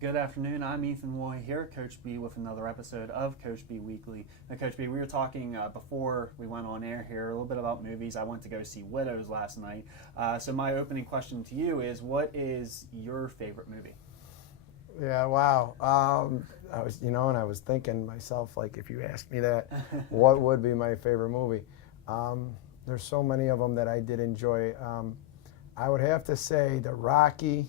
Good afternoon. I'm Ethan Loy here, Coach B, with another episode of Coach B Weekly. Now, Coach B, we were talking before we went on air here a little bit about movies. I went to go see Widows last night. So my opening question to you is, what is your favorite movie? Yeah, wow. I was thinking myself, like, if you asked me that, what would be my favorite movie? There's so many of them that I did enjoy. I would have to say the Rocky.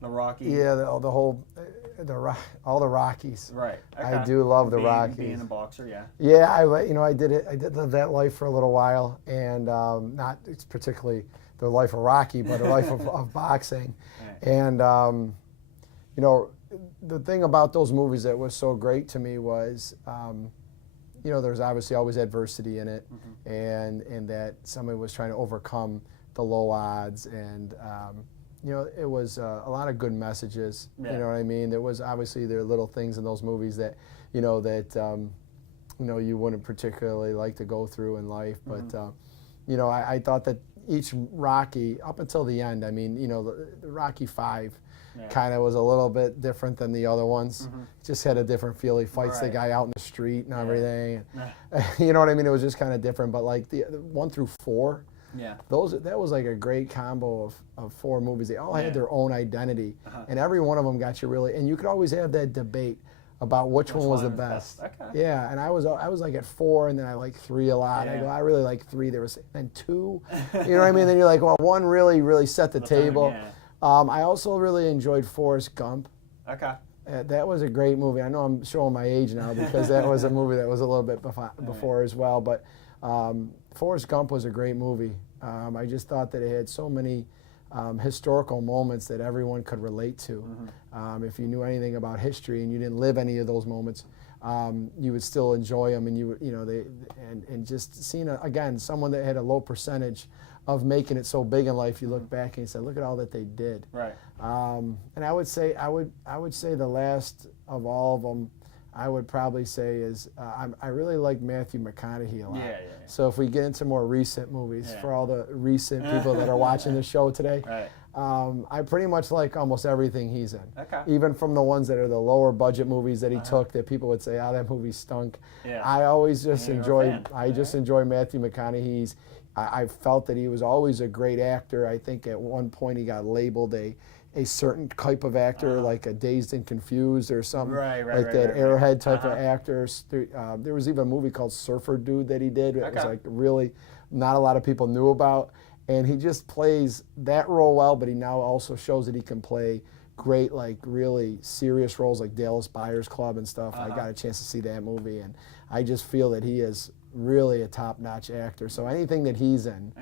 The Rocky. Yeah, all the Rockies. Right. Okay. I do love the Rockies. Being a boxer, yeah. Yeah, I did it. I did live that life for a little while, and not it's particularly the life of Rocky, but the life of boxing. Right. And the thing about those movies that was so great to me was, there's obviously always adversity in it, and that somebody was trying to overcome the low odds, and it was a lot of good messages. Yeah. You know what I mean? There was obviously there are little things in those movies that you wouldn't particularly like to go through in life, but I thought that each Rocky up until the end, the Rocky 5 kind of was a little bit different than the other ones. Just had a different feel. He fights the guy out in the street and everything. You know what I mean? It was just kind of different. But like the 1 through 4. Yeah. That was like a great combo of 4 movies. They all had their own identity, and every one of them got you really. And you could always have that debate about which one was the best. Okay. Yeah, and I was like at 4, and then I like 3 a lot. Yeah. I go, I really like 3. There was then 2. You know what I mean? Then you're like, well, 1 really set the table. Yeah. I also really enjoyed Forrest Gump. Okay. That was a great movie. I know I'm showing my age now because that was a movie that was a little bit before as well. But Forrest Gump was a great movie. I just thought that it had so many historical moments that everyone could relate to. If you knew anything about history and you didn't live any of those moments, you would still enjoy them. And just seeing again someone that had a low percentage of making it so big in life, you look back and you say, look at all that they did. Right. And I would say the last of all of them, I would probably say is I really like Matthew Mcconaughey a lot. Yeah. So if we get into more recent movies, for all the recent people that are watching the show today, I pretty much like almost everything he's in. Okay. Even from the ones that are the lower budget movies that he took that people would say, oh, that movie stunk. Yeah. I always just enjoy enjoy Matthew McConaughey's. I felt that he was always a great actor. I think at one point he got labeled a certain type of actor, like a Dazed and Confused or something, airhead type of actor. There was even a movie called Surfer Dude that he did. It was like really not a lot of people knew about. And he just plays that role well, but he now also shows that he can play great, like really serious roles like Dallas Buyers Club and stuff. I got a chance to see that movie, and I just feel that he is really a top-notch actor. So anything that he's in,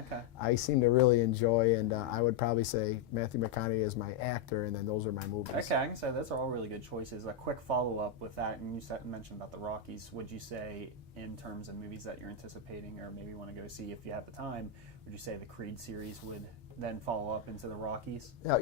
I seem to really enjoy, and I would probably say Matthew McConaughey is my actor, and then those are my movies. Okay, I can say those are all really good choices. A quick follow-up with that, and you mentioned about the Rockies. Would you say, in terms of movies that you're anticipating or maybe want to go see if you have the time, would you say the Creed series would then follow up into the Rockies? Yeah,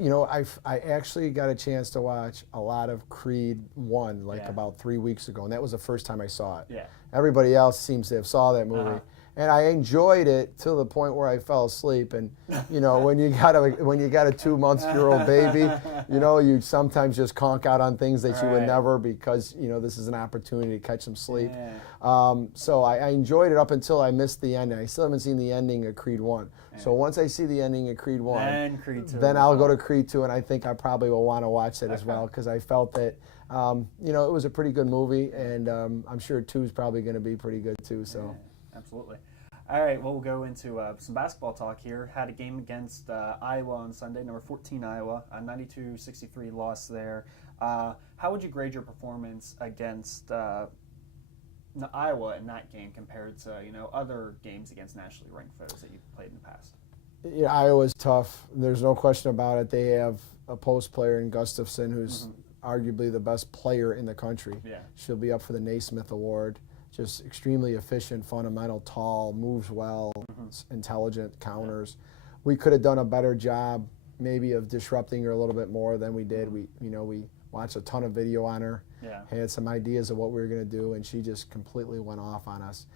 I actually got a chance to watch a lot of Creed 1 about 3 weeks ago, and that was the first time I saw it. Yeah. Everybody else seems to have saw that movie. And I enjoyed it to the point where I fell asleep. And when you got a 2-month-old baby, you sometimes just conk out on things that you would never, because this is an opportunity to catch some sleep. Yeah. So I enjoyed it up until I missed the ending. I still haven't seen the ending of Creed 1. Yeah. So once I see the ending of Creed 1, then I'll go to Creed 2, and I think I probably will want to watch that as well, because I felt that it was a pretty good movie, and I'm sure 2 is probably going to be pretty good too. So. Yeah, absolutely. All right, well, we'll go into some basketball talk here. Had a game against Iowa on Sunday, number 14 Iowa, a 92-63 loss there. How would you grade your performance against Iowa in that game compared to other games against nationally ranked foes that you've played in the past? Yeah, Iowa's tough. There's no question about it. They have a post player in Gustafson who's arguably the best player in the country. Yeah. She'll be up for the Naismith Award. Just extremely efficient, fundamental, tall, moves well, intelligent, counters. We could have done a better job maybe of disrupting her a little bit more than we did. We watched a ton of video on her, had some ideas of what we were going to do, and she just completely went off on us.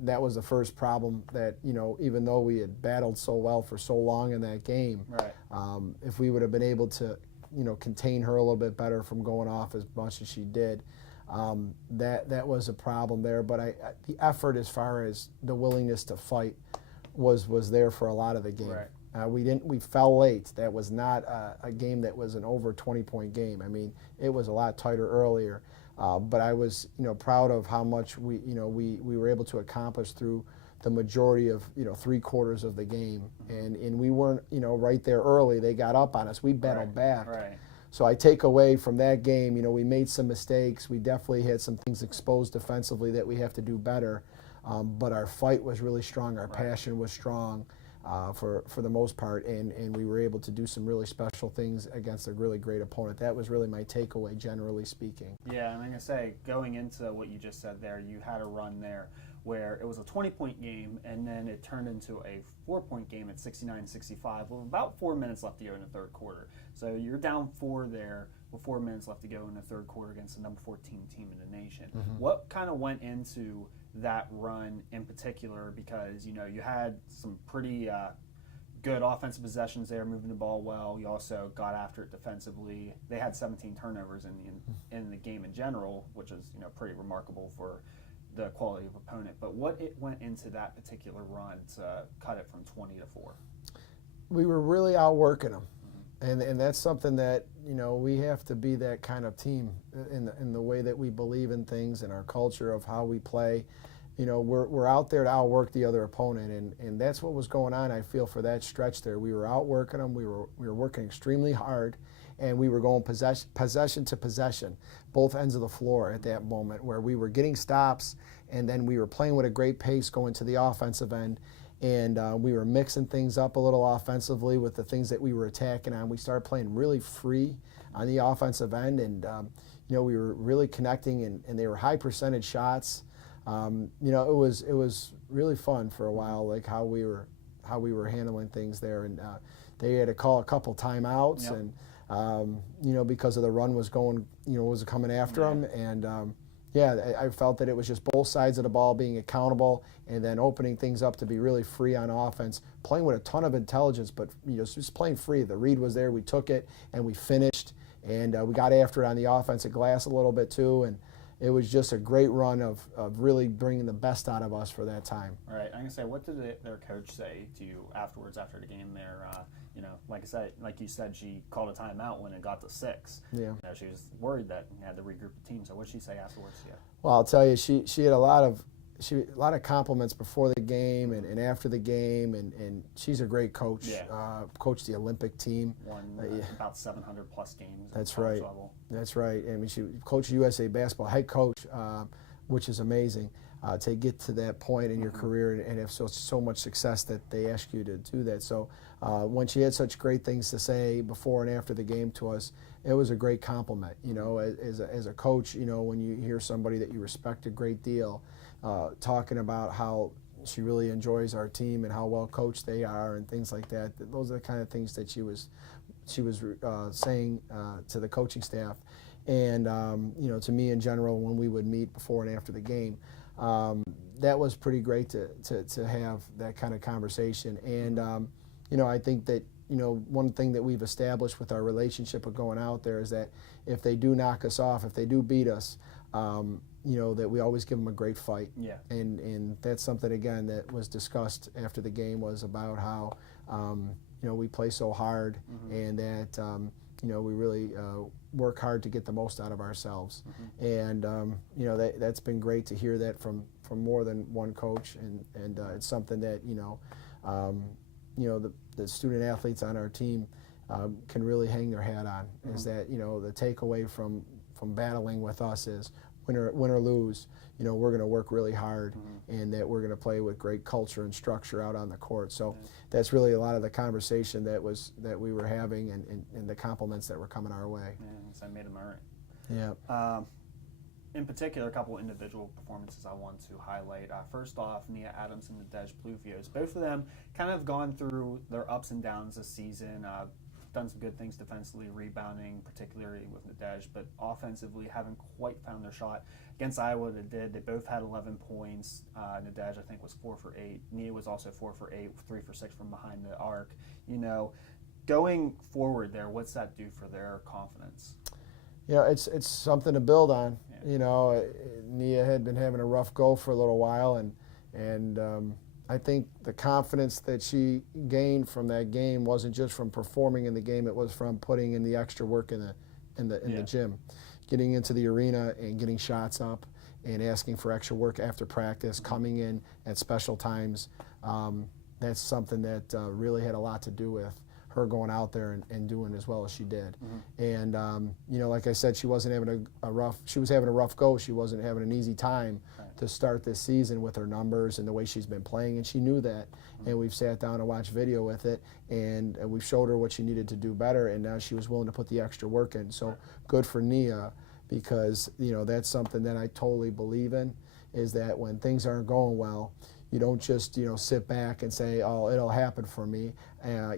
That was the first problem that, even though we had battled so well for so long in that game, if we would have been able to contain her a little bit better from going off as much as she did. That was a problem there, but the effort as far as the willingness to fight was there for a lot of the game. Right. We fell late. That was not a game that was an over 20-point game. I mean, it was a lot tighter earlier. But I was proud of how much we were able to accomplish through the majority of 3/4 of the game, and we weren't right there early. They got up on us. We battled back. Right. So I take away from that game, we made some mistakes. We definitely had some things exposed defensively that we have to do better. But our fight was really strong. Our passion was strong for the most part, and we were able to do some really special things against a really great opponent. That was really my takeaway, generally speaking. Yeah, and I'm going to say, going into what you just said there, you had a run there where it was a 20-point game, and then it turned into a 4-point game at 69-65 with about 4 minutes left to go in the third quarter. So you're down 4 there with 4 minutes left to go in the third quarter against the number 14 team in the nation. What kind of went into that run in particular? Because you had some pretty good offensive possessions there, moving the ball well. You also got after it defensively. They had 17 turnovers in the game in general, which is pretty remarkable for the quality of opponent. But what it went into that particular run to cut it from 20 to 4? We were really outworking them. And that's something that we have to be that kind of team in the way that we believe in things and our culture of how we play. We're out there to outwork the other opponent, and that's what was going on. I feel for that stretch there, we were outworking them. We were working extremely hard, and we were going possession to possession, both ends of the floor at that moment, where we were getting stops, and then we were playing with a great pace going to the offensive end. And we were mixing things up a little offensively with the things that we were attacking on. We started playing really free on the offensive end, and we were really connecting, and they were high percentage shots. It was really fun for a while, like how we were handling things there. And they had to call a couple timeouts, and because of the run was coming after them, and I felt that it was just both sides of the ball being accountable, and then opening things up to be really free on offense, playing with a ton of intelligence, but just playing free. The read was there, we took it, and we finished, and we got after it on the offensive glass a little bit too, and it was just a great run of really bringing the best out of us for that time. All right, I'm gonna say, what did their coach say to you afterwards, after the game there? Like you said, she called a timeout when it got to 6. Yeah. She was worried that you had to regroup the team. So what did she say afterwards to you? Well, I'll tell you, she had a lot of compliments before the game and after the game, and she's a great coach. Yeah. Coached the Olympic team. Won about 700 plus games. That's right. Level. That's right. I mean, she coached USA basketball head coach, which is amazing to get to that point in your career and have so much success that they ask you to do that. So when she had such great things to say before and after the game to us, it was a great compliment. As a coach, when you hear somebody that you respect a great deal talking about how she really enjoys our team and how well coached they are and things like that, those are the kind of things that she was saying to the coaching staff, and to me in general when we would meet before and after the game. That was pretty great to have that kind of conversation. And I think that one thing that we've established with our relationship of going out there is that if they do knock us off, if they do beat us, that we always give them a great fight. Yeah. And that's something, again, that was discussed after the game, was about how we play so hard, and that we really work hard to get the most out of ourselves. And that's been great to hear that from more than one coach, and it's something that the student athletes on our team can really hang their hat on. Is that the takeaway from battling with us is win or lose, we're going to work really hard, and that we're going to play with great culture and structure out on the court. So that's really a lot of the conversation that we were having, and the compliments that were coming our way. Yeah, so I made them earn it. Yeah. In particular, a couple individual performances I want to highlight. First off, Nia Adams and Nadej Pluvios. Both of them kind of gone through their ups and downs this season. Done some good things defensively, rebounding, particularly with Nadej, but offensively haven't quite found their shot. Against Iowa, they did. They both had 11 points. Nadej, I think, was 4 for 8. Nia was also 4 for 8, 3 for 6 from behind the arc. Going forward there, what's that do for their confidence? It's something to build on. Yeah. Nia had been having a rough go for a little while, and I think the confidence that she gained from that game wasn't just from performing in the game; it was from putting in the extra work in the gym, getting into the arena and getting shots up, and asking for extra work after practice, coming in at special times. That's something that really had a lot to do with her going out there and doing as well as she did. And like I said, she wasn't having she was having a rough go. She wasn't having an easy time to start this season with her numbers and the way she's been playing, and she knew that. And we've sat down and watched video with it, and we've showed her what she needed to do better, and now she was willing to put the extra work in. So good for Nia, because that's something that I totally believe in, is that when things aren't going well, you don't just sit back and say, oh, it'll happen for me.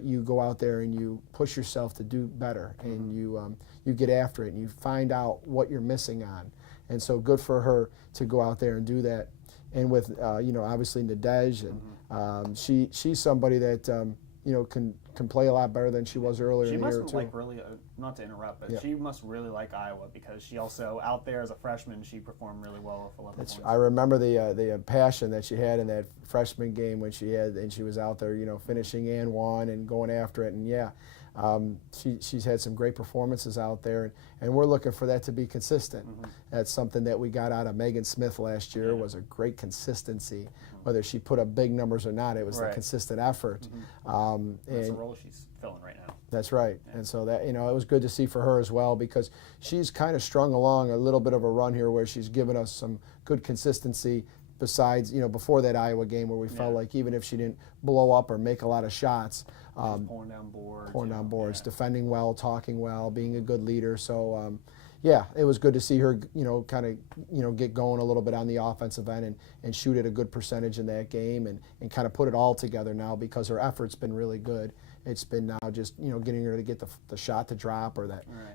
You go out there and you push yourself to do better, and you get after it, and you find out what you're missing on. And so good for her to go out there and do that. And with obviously Nadej, and she's somebody that can play a lot better than she was earlier in the year too. She must really, not to interrupt, but she must really like Iowa, because she also, out there as a freshman, she performed really well with 11 points. I remember the passion that she had in that freshman game when she was out there, finishing and one and going after it. And she's had some great performances out there, and we're looking for that to be consistent. That's something that we got out of Megan Smith last year, was a great consistency. Whether she put up big numbers or not, it was the consistent effort. That's the role she's filling right now. That's right. And so that, it was good to see for her as well, because she's kind of strung along a little bit of a run here where she's given us some good consistency. Besides, before that Iowa game where we felt like even if she didn't blow up or make a lot of shots, pouring down boards, defending well, talking well, being a good leader. So, it was good to see her, kind of, get going a little bit on the offensive end and shoot at a good percentage in that game, and kind of put it all together now, because her effort's been really good. It's been now just, getting her to get the shot to drop, or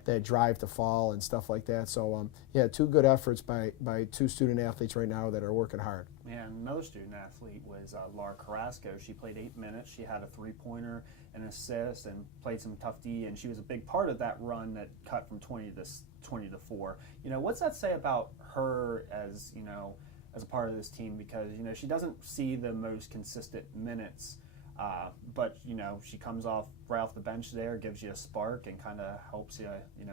that drive to fall and stuff like that. So, two good efforts by two student athletes right now that are working hard. Yeah, another student athlete was Laura Carrasco. She played 8 minutes. She had a three-pointer, an assist, and played some tough D, and she was a big part of that run that cut from 20 to 4. What's that say about her as a part of this team? Because she doesn't see the most consistent minutes, but she comes right off the bench there, gives you a spark, and kind of helps you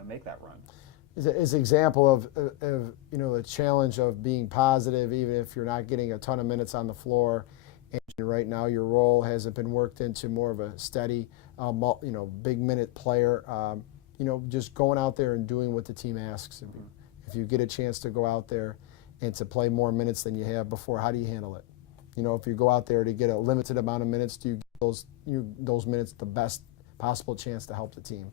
make that run. Is an example of the challenge of being positive, even if you're not getting a ton of minutes on the floor. And right now, your role hasn't been worked into more of a steady, big minute player. Just going out there and doing what the team asks of you. If you get a chance to go out there and to play more minutes than you have before, how do you handle it? If you go out there to get a limited amount of minutes, do you give those minutes the best possible chance to help the team?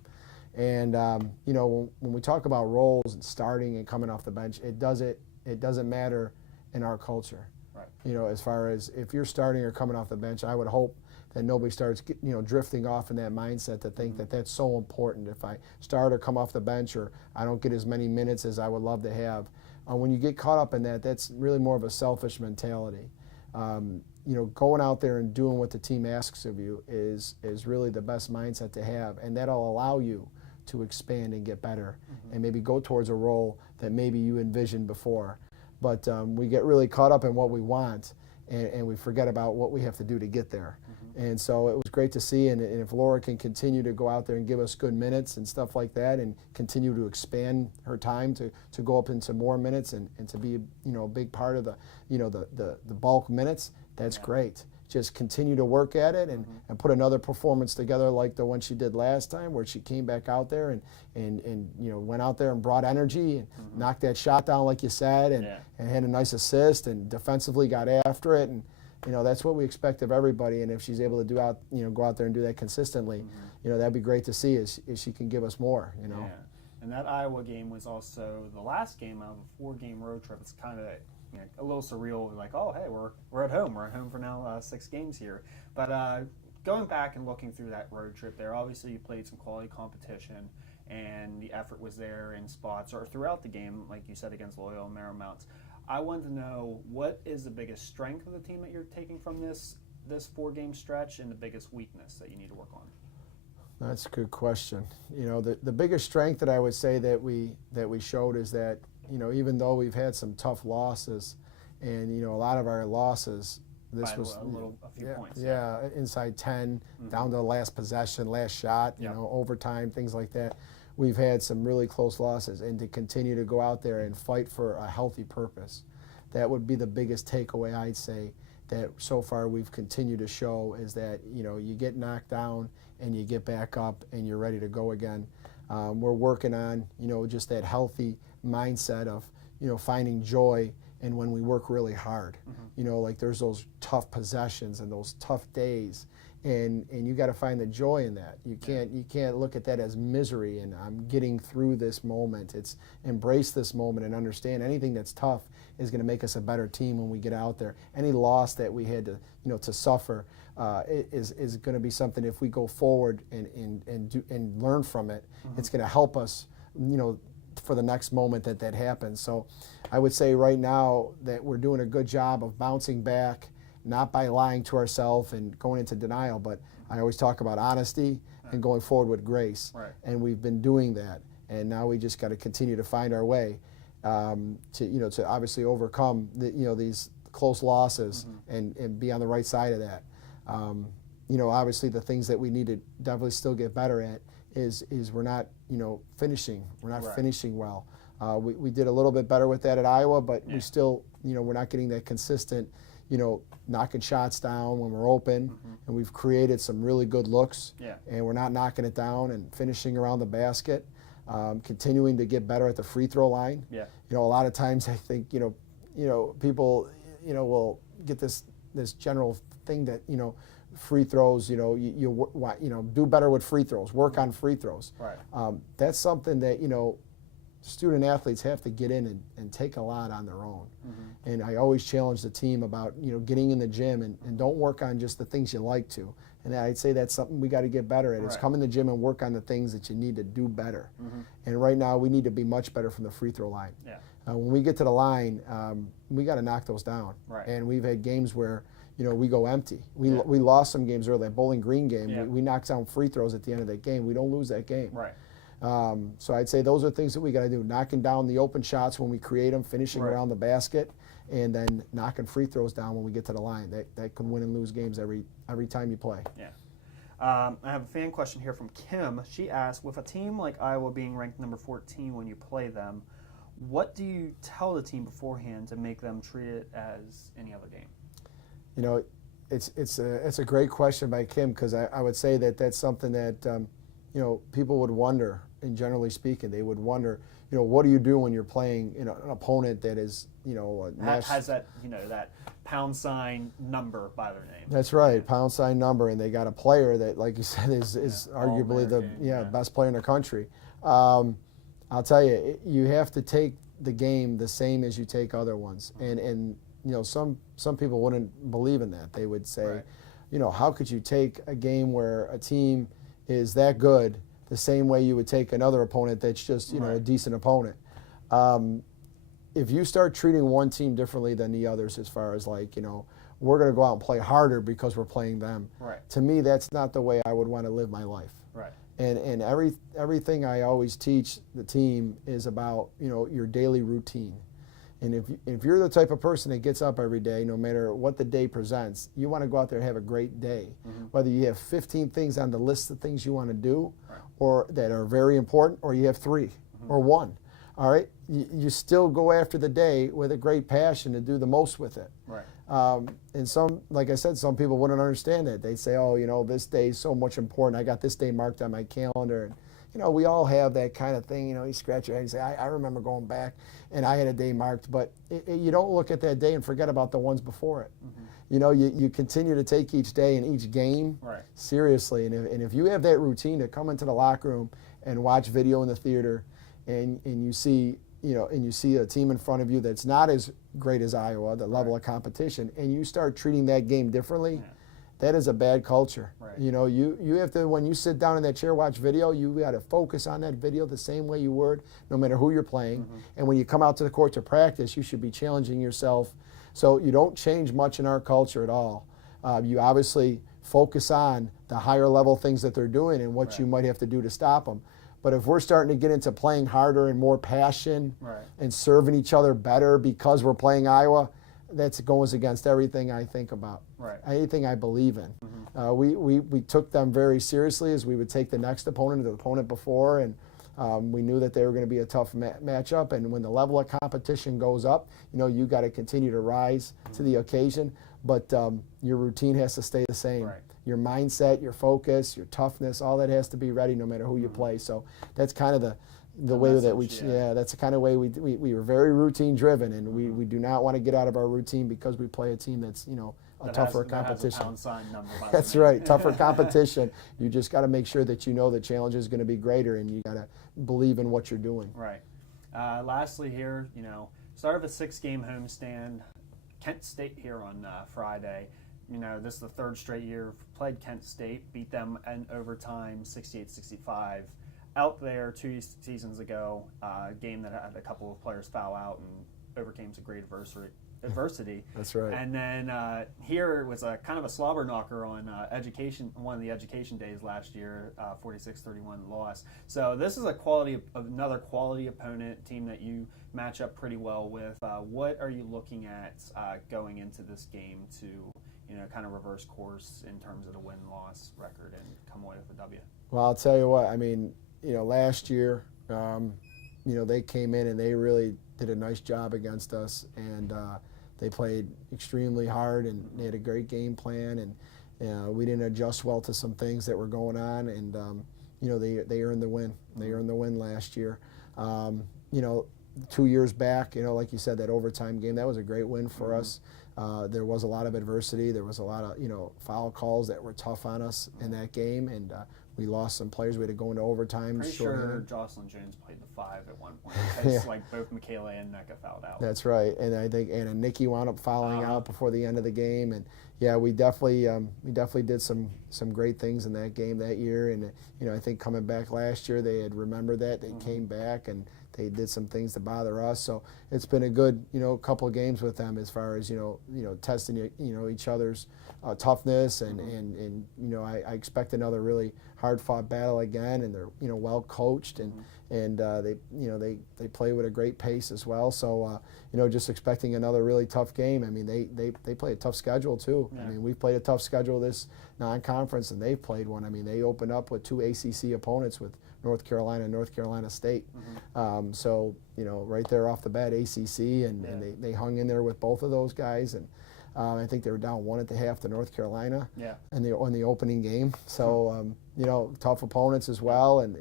And when we talk about roles and starting and coming off the bench, it doesn't matter in our culture. Right. As far as if you're starting or coming off the bench, I would hope that nobody starts drifting off in that mindset to think that that's so important. If I start or come off the bench, or I don't get as many minutes as I would love to have, when you get caught up in that, that's really more of a selfish mentality. Going out there and doing what the team asks of you is really the best mindset to have, and that'll allow you to expand and get better, and maybe go towards a role that maybe you envisioned before. But we get really caught up in what we want, and we forget about what we have to do to get there. And so it was great to see, and if Laura can continue to go out there and give us good minutes and stuff like that, and continue to expand her time to go up into more minutes and to be a big part of the bulk minutes, that's great. Just continue to work at it and put another performance together like the one she did last time, where she came back out there and went out there and brought energy and knocked that shot down like you said, and had a nice assist, and defensively got after it, and that's what we expect of everybody. And if she's able to go out there and do that consistently, that'd be great to see as she can give us more. Yeah. And that Iowa game was also the last game of a 4-game road trip. It's kind of a little surreal, like, oh, hey, we're at home. We're at home for now 6 games here. But going back and looking through that road trip there, obviously you played some quality competition, and the effort was there in spots or throughout the game, like you said, against Loyola and Marymount. I want to know, what is the biggest strength of the team that you're taking from this 4-game stretch, and the biggest weakness that you need to work on? That's a good question. The biggest strength that I would say that we showed is that, even though we've had some tough losses, and a lot of our losses, this was a few points. Yeah, inside 10, down to the last possession, last shot, overtime, things like that. We've had some really close losses, and to continue to go out there and fight for a healthy purpose, that would be the biggest takeaway, I'd say, that so far we've continued to show, is that you get knocked down and you get back up and you're ready to go again. We're working on just that healthy mindset of finding joy, and when we work really hard, like there's those tough possessions and those tough days, and you got to find the joy in that. You can't look at that as misery and I'm getting through this moment. It's embrace this moment and understand anything that's tough is going to make us a better team when we get out there. Any loss that we had to suffer is going to be something, if we go forward and learn from it, it's going to help us for the next moment that happens. So I would say right now that we're doing a good job of bouncing back, not by lying to ourselves and going into denial, but I always talk about honesty and going forward with grace. Right. And we've been doing that, and now we just got to continue to find our way to obviously overcome these close losses and be on the right side of that. Obviously the things that we need to definitely still get better at is we're not finishing. We're not finishing well. We did a little bit better with that at Iowa, but we still we're not getting that consistent knocking shots down when we're open, and we've created some really good looks, and we're not knocking it down and finishing around the basket. Continuing to get better at the free throw line. A lot of times I think people will get this general thing that free throws, you do better with free throws, work on free throws. Right. That's something that student athletes have to get in and take a lot on their own. And I always challenge the team about getting in the gym and don't work on just the things you like to. And I'd say that's something we got to get better at. Is come in the gym and work on the things that you need to do better. And right now we need to be much better from the free throw line. When we get to the line, we got to knock those down. And we've had games where we go empty. We lost some games early. That Bowling Green game, we knocked down free throws at the end of that game. We don't lose that game. So I'd say those are things that we got to do. Knocking down the open shots when we create them, finishing around the basket, and then knocking free throws down when we get to the line. That can win and lose games every time you play. I have a fan question here from Kim. She asked, with a team like Iowa being ranked number 14 when you play them, what do you tell the team beforehand to make them treat it as any other game? It's a great question by Kim, because I would say that's something that people would wonder. And generally speaking, they would wonder, what do you do when you're playing an opponent that is has that that #sign number by their name. That's right, #sign number, and they got a player that, like you said, is arguably the best player in the country. I'll tell you, you have to take the game the same as you take other ones, and some people wouldn't believe in that. They would say, how could you take a game where a team is that good the same way you would take another opponent that's just a decent opponent? If you start treating one team differently than the others, as far as we're going to go out and play harder because we're playing them, to me that's not the way I would want to live my life. And everything I always teach the team is about your daily routine. And if you're the type of person that gets up every day, no matter what the day presents, you want to go out there and have a great day. Whether you have 15 things on the list of things you want to do, or that are very important, or you have 3 or 1. All right, you still go after the day with a great passion to do the most with it. And some, like I said, some people wouldn't understand that. They'd say, oh, this day is so much important. I got this day marked on my calendar. And we all have that kind of thing. You scratch your head and say, I remember going back and I had a day marked. But you don't look at that day and forget about the ones before it. You continue to take each day and each game seriously. And if you have that routine to come into the locker room and watch video in the theater, and you see a team in front of you that's not as great as Iowa, the level of competition, and you start treating that game differently, that is a bad culture. You have to, when you sit down in that chair, watch video, you got to focus on that video the same way you would no matter who you're playing. And when you come out to the court to practice, you should be challenging yourself. So you don't change much in our culture at all. You obviously focus on the higher level things that they're doing and what you might have to do to stop them. But if we're starting to get into playing harder and more passion and serving each other better because we're playing Iowa, that goes against everything I think about, anything I believe in. We took them very seriously as we would take the next opponent, the opponent before, and we knew that they were going to be a tough matchup. And when the level of competition goes up, you got to continue to rise to the occasion. But your routine has to stay the same. Your mindset, your focus, your toughness, all that has to be ready no matter who you play. So that's kind of the way message, that we, that's the kind of way we were very routine driven, and we do not want to get out of our routine because we play a team that's, a tougher competition. That has a pound sign number that's right, tougher competition. You just got to make sure that the challenge is going to be greater, and you got to believe in what you're doing. Right. Lastly here, start of a 6-game homestand. Kent State here on Friday. This is the third straight year we've played Kent State, beat them in overtime 68-65. Out there 2 seasons ago, a game that had a couple of players foul out and overcame some great adversity. That's right. And then here was a kind of a slobber knocker on one of the education days last year, 46-31 loss. So this is another quality opponent, team that you match up pretty well with. What are you looking at going into this game to kind of reverse course in terms of the win-loss record and come away with a W? Well, I'll tell you what. I mean, last year, they came in and they really did a nice job against us, and they played extremely hard, and they had a great game plan, and we didn't adjust well to some things that were going on, and they earned the win. They earned the win last year. 2 years back, like you said, that overtime game, that was a great win for us. There was a lot of adversity. There was a lot of foul calls that were tough on us in that game, and we lost some players. We had to go into overtime. Pretty sure Jocelyn Jones played the 5 at one point. It's like both McConaughey and Mecca fouled out. That's right, and I think Anna Nikki wound up fouling out before the end of the game, and we definitely did some great things in that game that year, and I think coming back last year they had remembered that they came back and they did some things to bother us. So it's been a good couple of games with them as far as testing each other's toughness, and I expect another really hard-fought battle again, and they're well coached, and they play with a great pace as well. So just expecting another really tough game. I mean, they play a tough schedule too. I mean, we've played a tough schedule this non-conference, and they've played one. I mean, they opened up with 2 ACC opponents with North Carolina and North Carolina State. So right there off the bat, ACC, and they hung in there with both of those guys, and I think they were down 1 at the half to North Carolina in the opening game. So tough opponents as well, and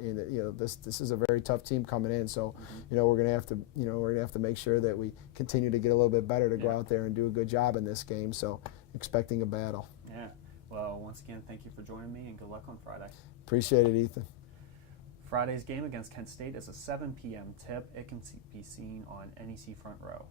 this is a very tough team coming in. So we're gonna have to make sure that we continue to get a little bit better to go out there and do a good job in this game. So expecting a battle. Yeah. Well, once again, thank you for joining me, and good luck on Friday. Appreciate it, Ethan. Friday's game against Kent State is a 7 p.m. tip. It can be seen on NEC Front Row.